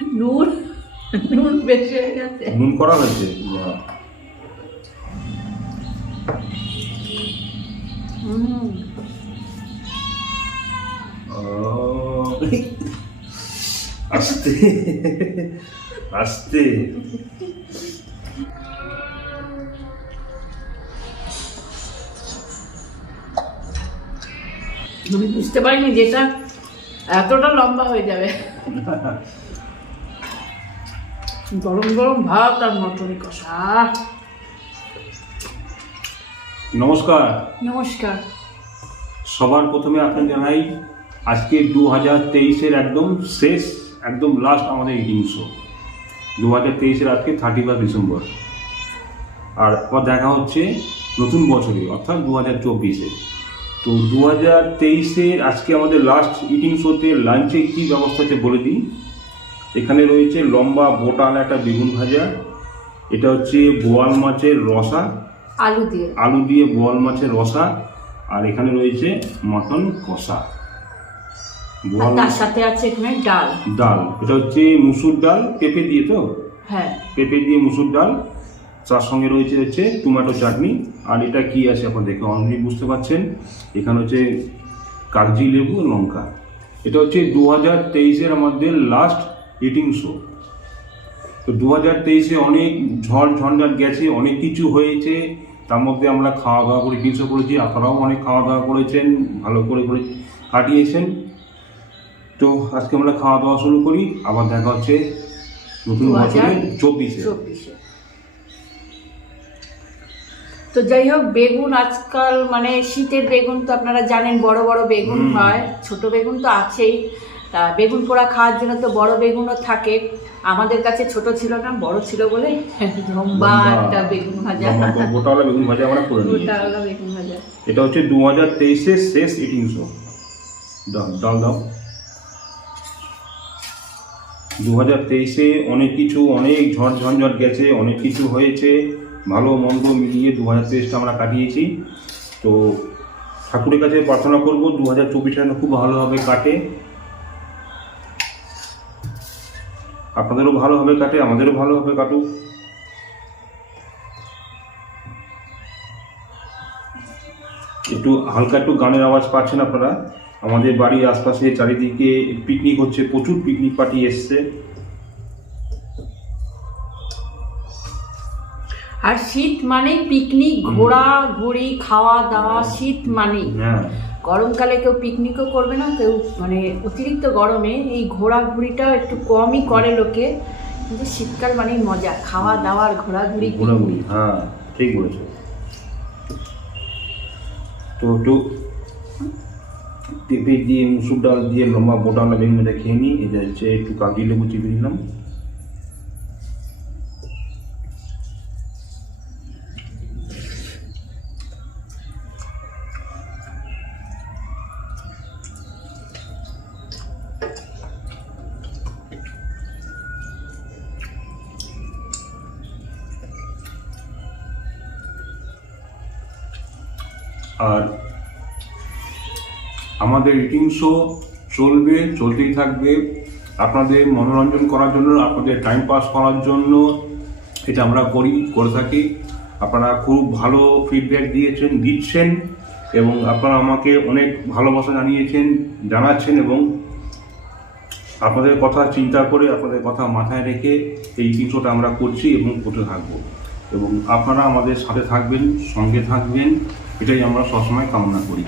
নুন নুন বেশি হয়ে গেছে। নুন করা হয়েছে? আস্তে। আস্তে। আমি বুঝতে পারিনি যেটা এতটা লম্বা হয়ে যাবে। গরম গরম ভাত আর মটরি কষা। নমস্কার। নমস্কার। সবার প্রথমে আপনার জানাই আজকে দু হাজার তেইশের একদম শেষ একদম লাস্ট আমাদের ইটিং শো দু হাজার তেইশের আজকে থার্টি ফার্স্ট ডিসেম্বর আর আবার দেখা হচ্ছে নতুন বছরে অর্থাৎ দু হাজার চব্বিশে। তো দু হাজার তেইশের আজকে আমাদের লাস্ট ইটিং শোতে লাঞ্চে কী ব্যবস্থা আছে বলে দিই? এখানে রয়েছে লম্বা বোটাল একটা বেগুন ভাজা এটা হচ্ছে বোয়াল মাছের রসা। আলু দিয়ে। আলু দিয়ে বোয়াল মাছের রসা আর এখানে রয়েছে মটন কষা। তার সাথে আছে এখানে ডাল। ডাল। এটা হচ্ছে মুসুর ডাল পেঁপে দিয়ে তো? হ্যাঁ। পেঁপে দিয়ে মুসুর ডাল। তার সঙ্গে রয়েছে হচ্ছে টমেটো চাটনি। আর এটা কি আছে আপনার দেখে অলরেডি বুঝতে পারছেন? এখানে হচ্ছে কাগজি লেবু লঙ্কা। এটা হচ্ছে দু হাজার তেইশের আমাদের লাস্ট ইটিং শো তো দু হাজার তেইশে অনেক ঝড় ঝঞ্ঝাট গেছে অনেক কিছু হয়েছে। তার মধ্যে আমরা খাওয়া দাওয়া করে কিছু করেছি আপনারাও অনেক খাওয়া দাওয়া করেছেন ভালো করে করে কাটিয়েছেন। তো আজকে আমরা খাওয়া দাওয়া শুরু করি আবার দেখা হচ্ছে নতুন 2024 বছরে চব্বিশে। তো যাই হোক বেগুন আজকাল মানে শীতের বেগুন তো আপনারা জানেন বড় বড় বেগুন। হয় ছোট বেগুন তো আছেই। তা বেগুন পোড়া খাওয়ার জন্য তো বড় বেগুনও থাকে। আমাদের কাছে ছোট ছিল না বড় ছিল বলে লম্বা একটা বেগুন ভাজা। গোটাওয়ালা বেগুন ভাজা আমরা করে বেগুন ভাজা। এটা হচ্ছে দু হাজার তেইশের শেষ ইটিং শো দাও ডাল দাও। দু হাজার তেইশে অনেক কিছু অনেক ঝড় ঝঞ্ঝট গেছে অনেক কিছু হয়েছে। ভালো মন্দ মিলিয়ে দু হাজার তেইশটা আমরা কাটিয়েছি। তো ঠাকুরের কাছে প্রার্থনা করব দু হাজার চব্বিশটা খুব ভালোভাবে কাটে। আপনাদেরও ভালোভাবে কাটে আমাদেরও ভালোভাবে কাটুক। একটু হালকা একটু গানের আওয়াজ পাচ্ছেন আপনারা। আমাদের বাড়ির আশপাশে চারিদিকে পিকনিক হচ্ছে প্রচুর পিকনিক পার্টি এসছে। আর শীত মানেই পিকনিক ঘোরা ঘুরি খাওয়া দাওয়া শীত মানেই। হ্যাঁ। গরমকালে কেউ পিকনিকও করবে না, কেউ মানে অতিরিক্ত গরমে এই ঘোরাঘুরিটাও একটু কমই করে লোকে। কিন্তু শীতকাল মানে মজা, খাওয়া দাওয়ার ঘোরাঘুরি। ঘোরাঘুরি হ্যাঁ ঠিক বলেছ। তো একটু পেঁপে দিয়ে, মুসুর ডাল দিয়ে, লম্বা বোটালা বেগুন এটা খেয়ে নিই এটা হচ্ছে একটু কাগজি লেবু চিপে দিলাম আর আমাদের রিটিং শো চলবে, চলতেই থাকবে। আপনাদের মনোরঞ্জন করার জন্য, আপনাদের টাইম পাস করার জন্য এটা আমরা করি, করে থাকি। আপনারা খুব ভালো ফিডব্যাক দিয়েছেন, দিচ্ছেন এবং আপনারা আমাকে অনেক ভালোবাসা জানিয়েছেন, জানাচ্ছেন এবং আপনাদের কথা চিন্তা করে, আপনাদের কথা মাথায় রেখে এই চিত্রটা আমরা করছি এবং করতে থাকব। এবং আপনারা আমাদের সাথে থাকবেন, সঙ্গে থাকবেন, এটাই আমরা সবসময় কামনা করি।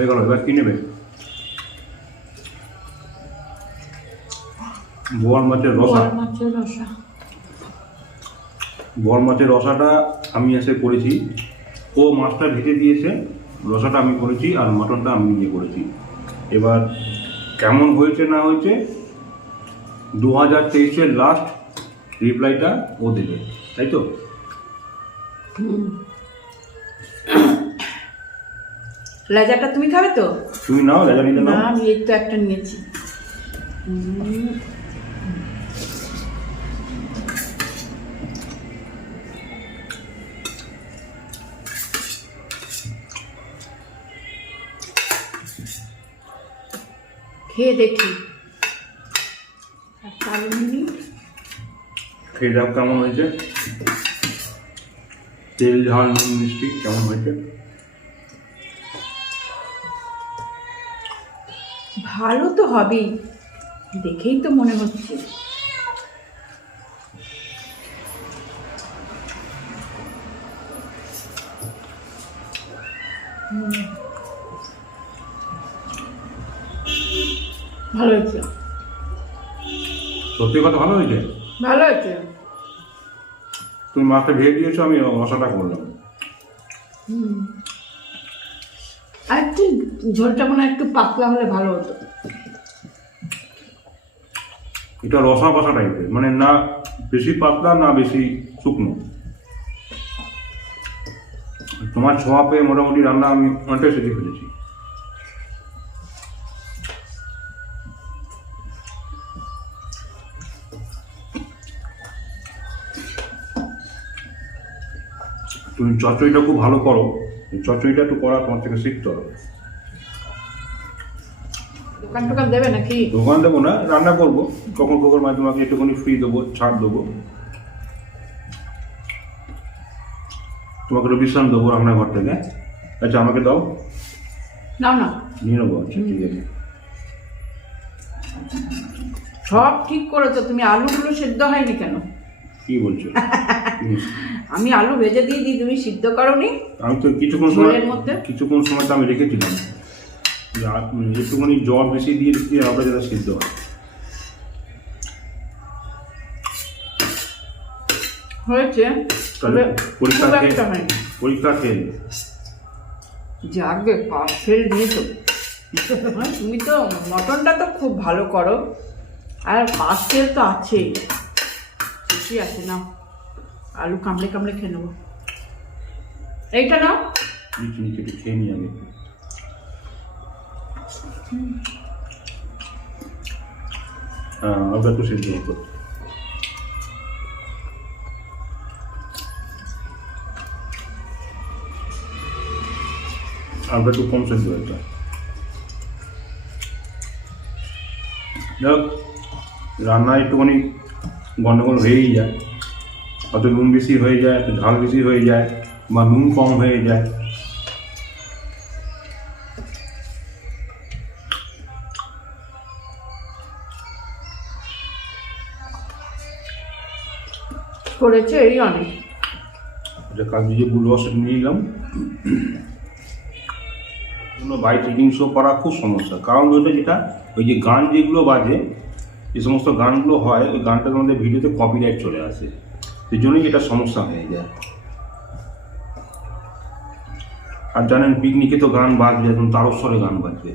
হয়ে গেল এবার কি নেবে? বোয়াল মাছের রসা। বোয়াল মাছের রসাটা আমি এসে করেছি। ও মাছটা ভেজে দিয়েছে রসাটা আমি করেছি আর মটনটা আমি নিজে করেছি। এবার কেমন হয়েছে না হয়েছে দু হাজার তেইশের লাস্ট রিপ্লাইটা ও দেবে তাই তো হুম। লেজাটা তুমি খাবে তো? তুমি নাও লেজা নিতে নাও। আমি এই তো একটা নিয়েছি। খেয়ে দেখি। খেয়ে যাও কেমন হয়েছে। তেল ঝাল মিষ্টি কেমন হয়েছে? ভালো তো হবেই। দেখেই তো মনে হচ্ছে। ভালো হয়েছে। সত্যি কথা ভালো হয়েছে? ভালো হয়েছে। তুমি মাছটা ভেজে দিয়েছ আমি মশাটা করলাম। আর একটু ঝোলটা মনে হয় একটু পাতলা হলে ভালো হতো। এটা রসা কষা টাইপের মানে না বেশি পাতলা, না বেশি শুকনো। তোমার ছোঁয়া পেয়ে মোটামুটি রান্না আমি অনেকটাই শিখে ফেলেছি। তুমি চচ্চড়িটা খুব ভালো করো, এই একটু করা তোমার থেকে শিখতে হবে। দোকান টোকান দেবে নাকি? দোকান দেবো না রান্না করব। কখন কখন মাঝে তোমাকে একটুখানি ফ্রি দেবো ছাড় দেবো। তোমাকে একটু বিশ্রাম দেবো রান্নাঘর থেকে। আচ্ছা আমাকে দাও। নাও না। নিয়ে নেব আচ্ছা ঠিক আছে। সব ঠিক করেছ তুমি আলুগুলো সেদ্ধ হয়নি কেন? কি বলছো? আমি আলু ভেজে দিয়ে দিই তুমি সিদ্ধ করনি। আমি তো কিছুক্ষণ সময় মধ্যে? কিছুক্ষণ সময় তো আমি রেখেছিলাম। একটুখানি জল বেশি দিয়ে দিচ্ছি আমরা যেটা সিদ্ধ হয়। হয়েছে। পরীক্ষা পরীক্ষা খেয়ে যাকবে পাস ফেল দিয়েছ তুমি তো মটনটা তো খুব ভালো করো। আর পাস ফেল তো আছেই। ঠিকই আছে না। আলু কামড়ে কামড়ে খেয়ে নেব। এইটা নাও। খেয়ে নিই আগে। হ্যাঁ আলুটা একটু সিদ্ধ হতো আলুটা একটু কম সিদ্ধ হয়েছে যাক রান্না একটুখানি গন্ডগোল হয়েই যায় হয়তো নুন বেশি হয়ে যায় একটু ঝাল বেশি হয়ে যায়, বা নুন কম হয়ে যায় করেছে, এই অনেক। এটা কাল দিয়ে নিয়ে নিলাম এগুলো বাইক রিডিং শো করা খুব সমস্যা। কারণ ওইটা যেটা, ওই যে গান যেগুলো বাজে, যে সমস্ত গানগুলো হয়, ওই গানটার মধ্যে ভিডিওতে কপিরাইট চলে আসে। সেই জন্যই এটা সমস্যা হয়ে যায়। আর জানেন, পিকনিকে তো গান বাজবে একদম তারস্বরে গান বাজবে।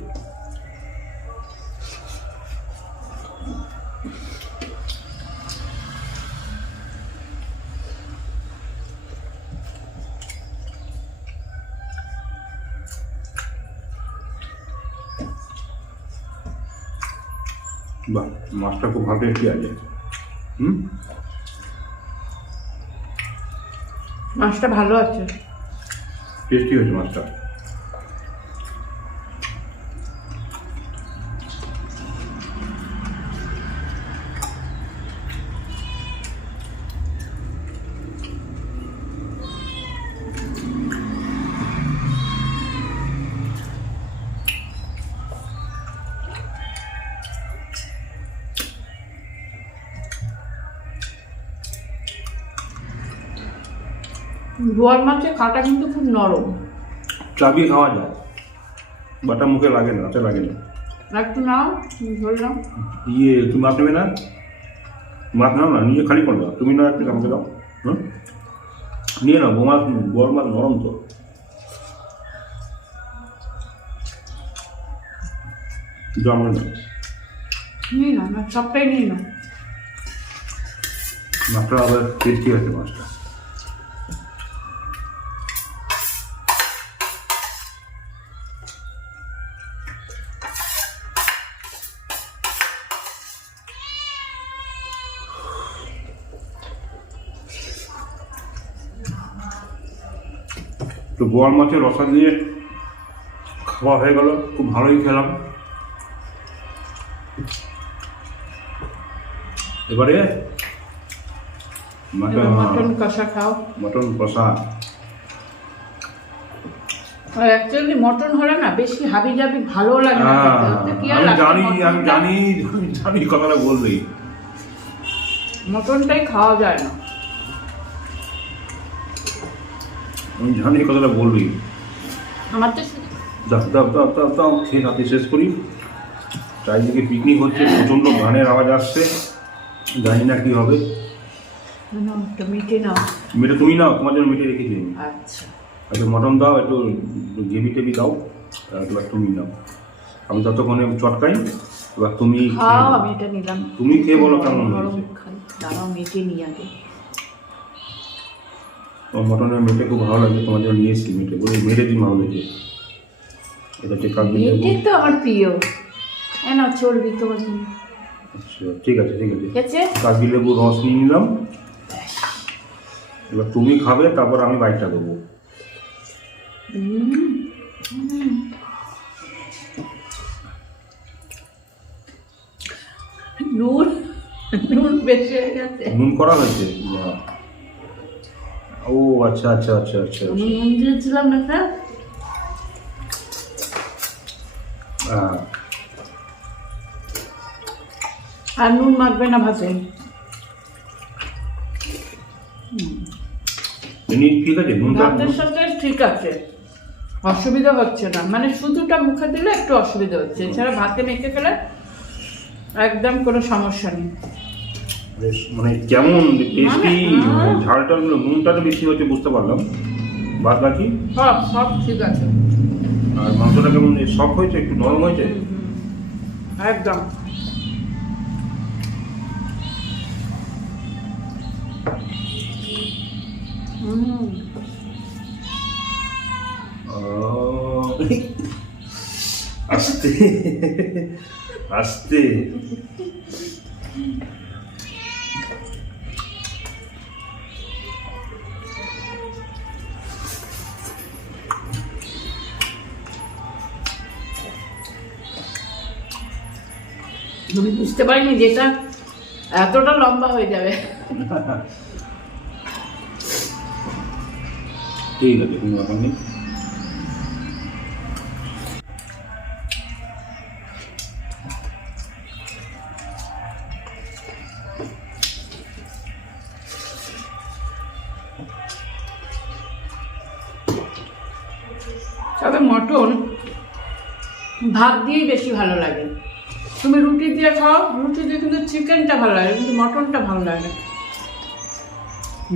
মাছটা খুব ভালো টেস্টি আছে হুম? মাছটা ভালো আছে। টেস্টি হয়েছে মাছটা। বোয়াল মাছের কাঁটা কিন্তু খুব নরম। চাবিয়ে খাওয়া যায়। বাটা মুখে লাগে না হাতে লাগে না। একটু নাও ঝোল নাও। ইয়ে তুমি মাছ নেবে না? মাছ নাও না নিয়ে খালি করবা। তুমি না একটু আমাকে দাও হুম? নিয়ে নাও বোমাছ বড় মাছ নরম তো। না নিয়ে নাও না সবটাই নিয়ে নাও। মাছটা আবার টেস্টি আছে মাছটা। তো বোয়াল মাছের রসা দিয়ে খাওয়া হয়ে গেল খুব ভালোই খেলাম। এবারে মটন কষা খাও। মটন কষা। আর অ্যাকচুয়ালি মটন হলে না বেশি হাবি জাবি ভালো লাগে না হ্যাঁ, কি আর আমি জানি আমি জানি জানি কথাটা বলবি। মটনটাই খাওয়া যায় না। আমি জানি কথাটা বলবি। আমার তো দাও দাও দাও দাও দাও খেয়ে রাতে শেষ করি। চারিদিকে পিকনিক হচ্ছে প্রচণ্ড গানের আওয়াজ আসছে। জানি না কি হবে। মিটে নাও। মেটে তুমি নাও তোমার জন্য মেটে রেখেছি আমি। আচ্ছা। একটু মটন দাও একটু গ্রেভি টেভি দাও এবার তুমি নাও। আমি ততক্ষণে চটকাই এবার তুমি। আমি এটা নিলাম। তুমি খেয়ে বলো কেমন হয়েছে। দাঁড়াও মেটে নিই আগে। তোমার মটনের মেটে খুব ভালো লাগে তোমার জন্য নিয়ে এসেছি মেটে বলে মেরে দিই ভালো লেগে এটা কাকদি লেবু মেটে তো আমার প্রিয়। এ না চর্বি তোমার জন্য। আচ্ছা ঠিক আছে ঠিক আছে। ঠিক লেবু রস নিয়ে নিলাম। এবার তুমি খাবে তারপর আমি বাইকটা দেবো। নুন নুন বেশি হয়ে গেছে। নুন করা হয়েছে। ও আচ্ছা আচ্ছা আচ্ছা আচ্ছা আমি আচ্ছা দিয়েছিলাম না স্যার। আর নুন মাখবে না ভাতে। ঠিক আছে ভাতের সাথে ঠিক আছে। অসুবিধা হচ্ছে না। মানে শুধুটা মুখে দিলে একটু অসুবিধা হচ্ছে। এছাড়া ভাতে মেখে গেলে একদম কোনো সমস্যা নেই। বেশ মানে কেমন টেস্টি হ্যাঁ। ঝালটা হলো নুনটা তো বেশি হচ্ছে বুঝতে পারলাম। বাদ বাকি? সব সব ঠিক আছে। আর মাংসটা কেমন সফট হয়েছে একটু নরম হয়েছে? একদম। আস্তে আস্তে। আমি বুঝতে পারিনি যেটা এতটা লম্বা হয়ে যাবে। ঠিক আছে কোনো ব্যাপার নেই তবে মটন ভাত দিয়েই বেশি ভালো লাগে। দিয়ে খাও রুটি দিয়ে কিন্তু চিকেনটা ভালো লাগে কিন্তু মটনটা ভালো লাগে।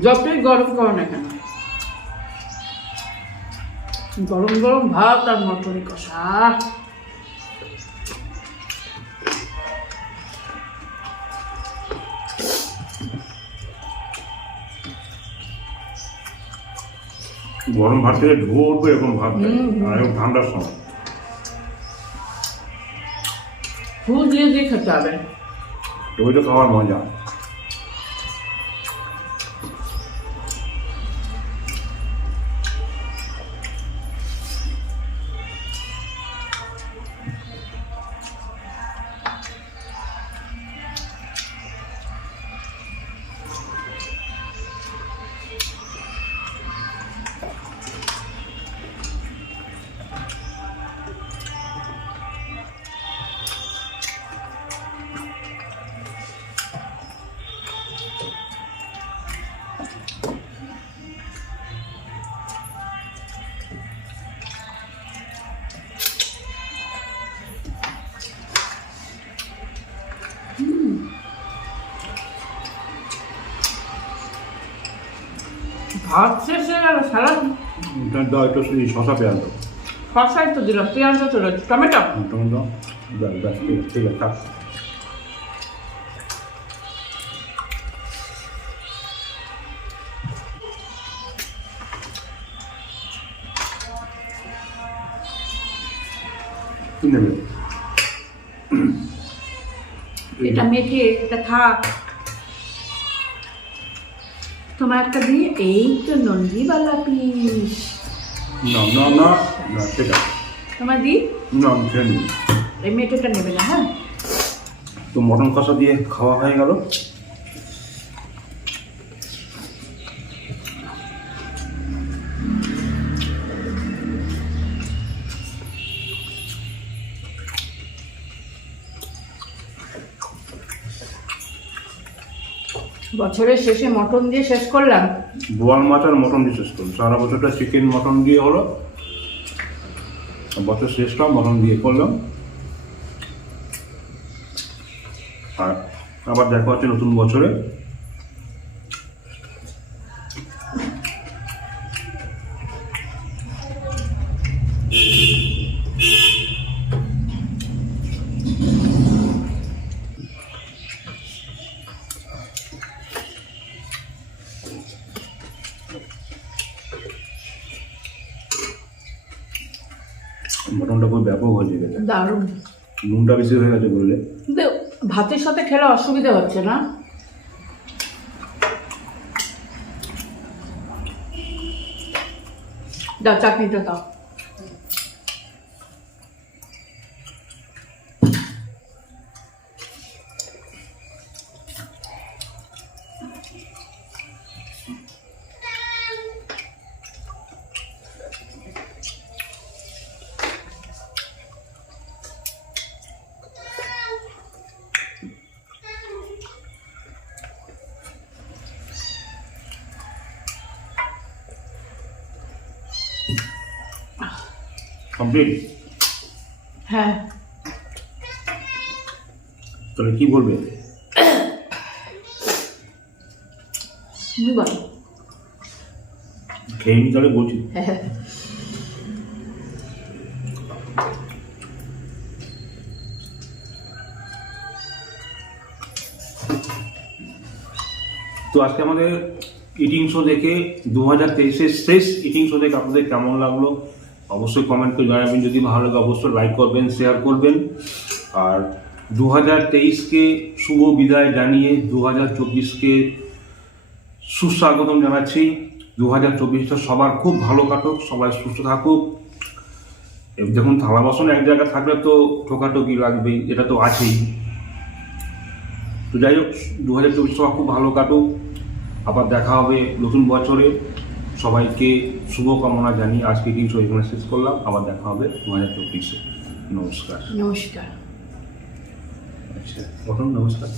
যতই গরম করো না কেন গরম গরম ভাত আর মটন কষা গরম ভাত থেকে ঢুকে এরকম ভাত। আর ঠান্ডার সময় ফুল দিয়ে দিয়ে খেতে হবে তো ওইটা খাওয়ার মজা সারা এটা দাও একটু সেই শশা পেঁয়াজ দাও। শসাই তো দিলাম পেঁয়াজও তো রয়েছে। টমেটো? টমেটো ব্যাস ঠিক আছে নেবে? এটা মেখে এটা থাক। তোমার একটা দিয়ে এই তো নন্দীবালা পিস না না না না ঠিক তোমার দি না খেয়ে এই মেয়েটা নেবে না হ্যাঁ? তো মটন কষা দিয়ে খাওয়া হয়ে গেল। বছরের শেষে মটন দিয়ে শেষ করলাম? বোয়াল মাছ আর মটন দিয়ে শেষ করলাম। সারা বছরটা চিকেন মটন দিয়ে হলো। বছর শেষটা মটন দিয়ে করলাম। আর আবার দেখা হচ্ছে নতুন বছরে মটনটা খুব ব্যাপক হয়ে গেছে দারুণ নুনটা বেশি হয়ে গেছে বললে। ভাতের সাথে খেলে অসুবিধা হচ্ছে না। দাও চাটনিটা দাও। কমপ্লিট হ্যাঁ। তাহলে কি বলবে? তুমি বলো। খেয়ে নি তাহলে বলছি। হ্যাঁ। তো আজকে আমাদের ইটিং শো দেখে দু হাজার তেইশের শেষ ইটিং শো দেখে আপনাদের কেমন লাগল? অবশ্যই কমেন্ট করে জানাবেন। যদি ভালো লাগে অবশ্যই লাইক করবেন শেয়ার করবেন। আর দু হাজার তেইশকে শুভ বিদায় জানিয়ে দু হাজার চব্বিশকে সুস্বাগতম জানাচ্ছি। দু হাজার চব্বিশটা সবার খুব ভালো কাটুক, সবাই সুস্থ থাকুক। দেখুন, থালা বাসন এক জায়গায় থাকলে তো ঠোকাঠকি লাগবেই, এটা তো আছেই। তো যাই হোক দু হাজার চব্বিশ সবার খুব ভালো কাটুক। আবার দেখা হবে নতুন বছরে। সবাইকে শুভকামনা জানিয়ে আজকে কিছু এখানে শেষ করলাম। আবার দেখা হবে দু হাজার চব্বিশে নমস্কার। নমস্কার। আচ্ছা নমস্কার।